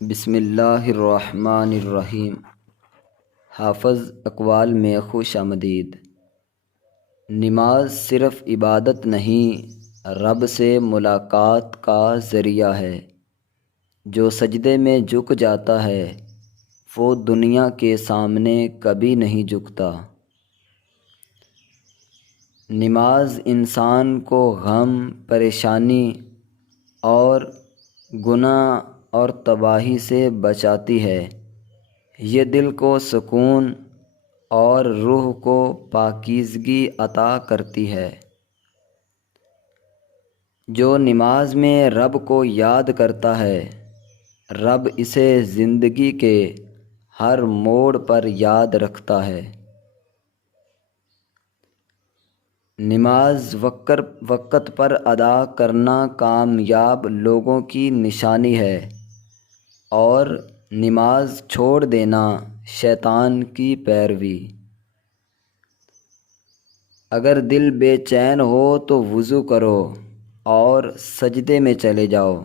بسم اللہ الرحمن الرحیم۔ حافظ اقوال میں خوش آمدید۔ نماز صرف عبادت نہیں، رب سے ملاقات کا ذریعہ ہے۔ جو سجدے میں جھک جاتا ہے وہ دنیا کے سامنے کبھی نہیں جھکتا۔ نماز انسان کو غم، پریشانی اور گناہ اور تباہی سے بچاتی ہے۔ یہ دل کو سکون اور روح کو پاکیزگی عطا کرتی ہے۔ جو نماز میں رب کو یاد کرتا ہے، رب اسے زندگی کے ہر موڑ پر یاد رکھتا ہے۔ نماز وقت پر ادا کرنا کامیاب لوگوں کی نشانی ہے، اور نماز چھوڑ دینا شیطان کی پیروی۔ اگر دل بے چین ہو تو وضو کرو اور سجدے میں چلے جاؤ،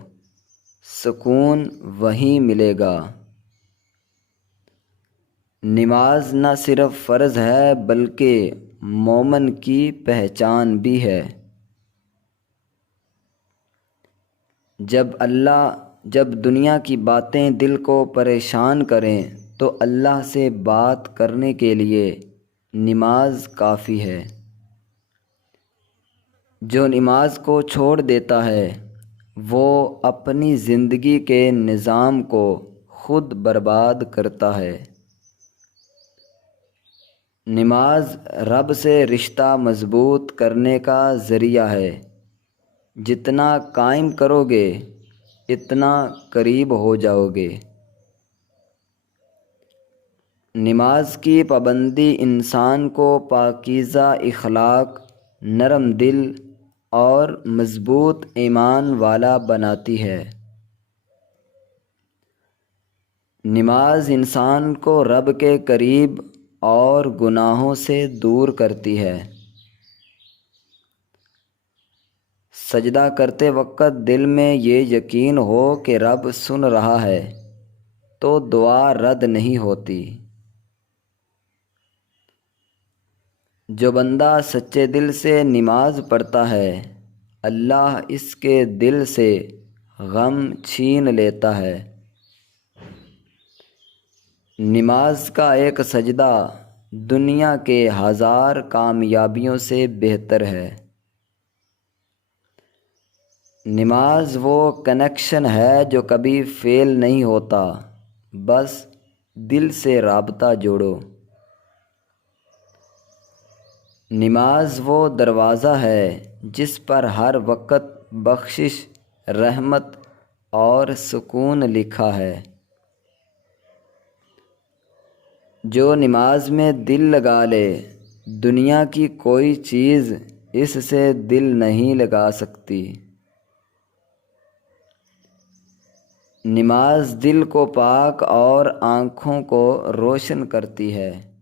سکون وہیں ملے گا۔ نماز نہ صرف فرض ہے بلکہ مومن کی پہچان بھی ہے۔ جب دنیا کی باتیں دل کو پریشان کریں تو اللہ سے بات کرنے کے لیے نماز کافی ہے۔ جو نماز کو چھوڑ دیتا ہے وہ اپنی زندگی کے نظام کو خود برباد کرتا ہے۔ نماز رب سے رشتہ مضبوط کرنے کا ذریعہ ہے۔ جتنا قائم کرو گے اتنا قریب ہو جاؤ گے۔ نماز کی پابندی انسان کو پاکیزہ اخلاق، نرم دل اور مضبوط ایمان والا بناتی ہے۔ نماز انسان کو رب کے قریب اور گناہوں سے دور کرتی ہے۔ سجدہ کرتے وقت دل میں یہ یقین ہو کہ رب سن رہا ہے تو دعا رد نہیں ہوتی۔ جو بندہ سچے دل سے نماز پڑھتا ہے اللہ اس کے دل سے غم چھین لیتا ہے۔ نماز کا ایک سجدہ دنیا کے 1000 کامیابیوں سے بہتر ہے۔ نماز وہ کنیکشن ہے جو کبھی فیل نہیں ہوتا، بس دل سے رابطہ جوڑو۔ نماز وہ دروازہ ہے جس پر ہر وقت بخشش، رحمت اور سکون لکھا ہے۔ جو نماز میں دل لگا لے دنیا کی کوئی چیز اس سے دل نہیں لگا سکتی۔ نماز دل کو پاک اور آنکھوں کو روشن کرتی ہے۔